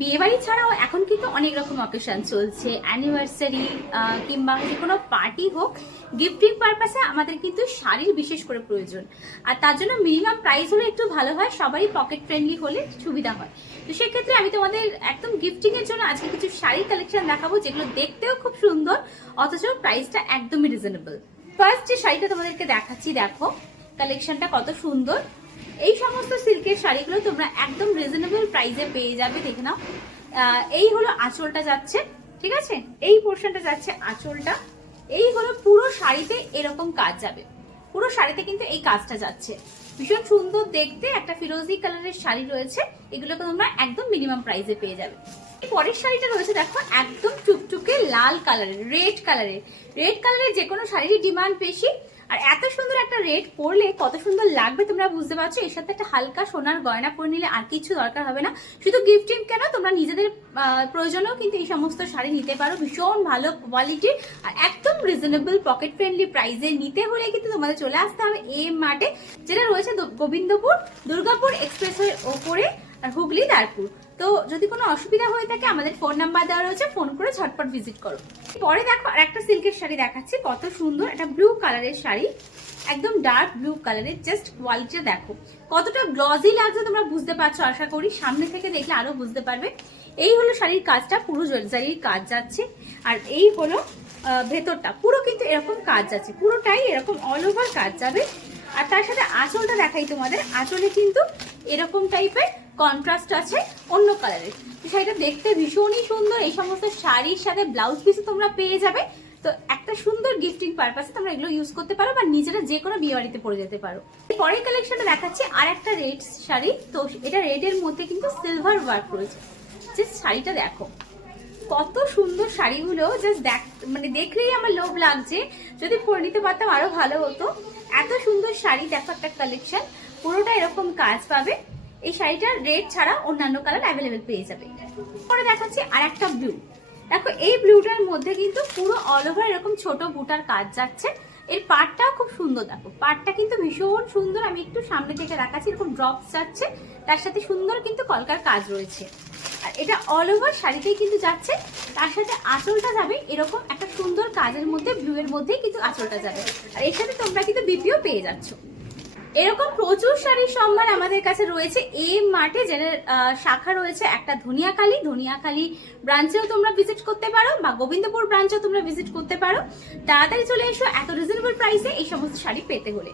বিয়েবাড়ি ছাড়াও এখন কিন্তু অনেক রকম অকেশন চলছে। অ্যানিভার্সারি কিংবা যে কোনো পার্টি হোক গিফটিং পারপাসে আমাদের কিন্তু শাড়ির বিশেষ করে প্রয়োজন। আর তার জন্য মিনিমাম প্রাইস হলে একটু ভালো হয়, সবারই পকেট ফ্রেন্ডলি হলে সুবিধা হয়। তো সেক্ষেত্রে আমি তোমাদের একদম গিফটিং এর জন্য আজকে কিছু শাড়ি কালেকশন দেখাবো, যেগুলো দেখতেও খুব সুন্দর, অথচ প্রাইসটা একদমই রিজনেবল ফার্স্ট যে শাড়িটা তোমাদেরকে দেখাচ্ছি, দেখো কালেকশনটা কত সুন্দর। এই সমস্ত সিল্কের শাড়িগুলো তোমরা একদম রিজনেবল প্রাইসে পেয়ে যাবে, দেখে নাও। এই হলো আঁচলটা যাচ্ছে, ঠিক আছে? এই পোর্শনটা যাচ্ছে আঁচলটা। এই হলো পুরো শাড়িতে এরকম কাজ যাবে। পুরো শাড়িতে কিন্তু এই কাজটা যাচ্ছে। ভীষণ সুন্দর দেখতে একটা ফিরোজি কালারের শাড়ি রয়েছে, এগুলোকে তোমরা একদম মিনিমাম প্রাইসে পেয়ে যাবে। পরের শাড়িটা রয়েছে, দেখো, একদম টুকটুকে লাল কালারের রেড কালারের। রেড কালারের যে কোনো শাড়িরই ডিমান্ড বেশি আর এত সুন্দর একটা রেড পরলে কত সুন্দর লাগবে তোমরা বুঝতে পারছ? এর সাথে একটা হালকা সোনার গয়না পরে নিলে আর কিছু দরকার হবে না। শুধু গিফটিং কেন? তোমরা নিজেদের প্রয়োজনেও কিন্তু এই সমস্ত শাড়ি নিতে পারো। ভীষণ ভালো কোয়ালিটির আর একদম রিজনেবল পকেট ফ্রেন্ডলি প্রাইসে নিতে হলে কিন্তু তোমাদের চলে আসতে হবে এম মার্টে যেটা রয়েছে গোবিন্দপুর, দুর্গাপুর এক্সপ্রেসওয়ের ওপরে আর হুগলি, দারপুর। তো যদি কোনো অসুবিধা হয়ে থাকে, আমাদের ফোন নাম্বার দেওয়া রয়েছে। ফোন করে ঝটপট ভিজিট করো। পরে দেখো আর একটা সিল্কের শাড়ি দেখাচ্ছি, কত সুন্দর। একটা ব্লু কালারের শাড়ি, একদম ডার্ক ব্লু কালারের জাস্ট কোয়ালিটিটা দেখো। কতটা গ্লজি লাগছে তোমরা বুঝতে পারছ, আশা করি। সামনে থেকে দেখলে আরও বুঝতে পারবে। এই হলো শাড়ির কাজটা, পুরো জরির কাজ যাচ্ছে। আর এই হলো ভেতরটা, পুরো কিন্তু এরকম কাজ যাচ্ছে, পুরোটাই এরকম অল ওভার কাজ যাবে। আর তার সাথে আঁচলটা দেখাই তোমাদের, আঁচলে কিন্তু এরকম টাইপের কন্ট্রাস্ট আছে, অন্য কালারের শাড়িটা দেখতে ভীষণই সুন্দর, এই সমস্ত শাড়ির সাথে ব্লাউজ পিসও তোমরা পেয়ে যাবে। তো একটা সুন্দর গিফটিং পারপাসে তোমরা এগুলো ইউজ করতে পারো বা নিজেরা যে কোনো বিয়ে বাড়িতে পরে যেতে পারো। পরের কালেকশনটা দেখাচ্ছি আর একটা রেড শাড়ি। তো এটা রেডের মধ্যে কিন্তু সিলভার ওয়ার্ক রয়েছে। যে শাড়িটা দেখো। কত সুন্দর শাড়িগুলো জাস্ট দেখ মানে দেখলেই আমার লোভ লাগছে। যদি পরে নিতে পারতাম আরও ভালো হতো। এত সুন্দর শাড়ি দেখো একটা কালেকশন পুরোটা এরকম কাজ পাবে। এই শাড়িটার রেড ছাড়া অন্যান্য কালার অ্যাভেলেবেল পেয়ে যাবে। পরে দেখাচ্ছি আর একটা ব্লু দেখো, এই ব্লুটার মধ্যে কিন্তু পুরো অল ওভার এরকম ছোট বুটার কাজ যাচ্ছে। এর পাটটাও খুব সুন্দর, দেখো। পাটটা কিন্তু ভীষণ সুন্দর। আমি একটু সামনে থেকে দেখাচ্ছি, এরকম ড্রপস যাচ্ছে। তার সাথে সুন্দর কিন্তু কলকার কাজ রয়েছে। আর এটা অল ওভার শাড়িতেই কিন্তু যাচ্ছে। তার সাথে আঁচলটা যাবে, এরকম একটা সুন্দর কাজের মধ্যে ব্লু এর মধ্যেই কিন্তু আঁচলটা যাবে। আর এর সাথে তোমরা কিন্তু বিপিও পেয়ে যাচ্ছ। এরকম প্রচুর শাড়ির সম্ভার আমাদের কাছে রয়েছে। এই মাঠে যেটা শাখা রয়েছে, একটা ধনিয়াখালী। ধনিয়াখালী ব্রাঞ্চেও তোমরা ভিজিট করতে পারো বা গোবিন্দপুর ব্রাঞ্চেও তোমরা ভিজিট করতে পারো। তাড়াতাড়ি চলে এসো, এত রিজনেবল প্রাইসে এই সমস্ত শাড়ি পেতে হলে।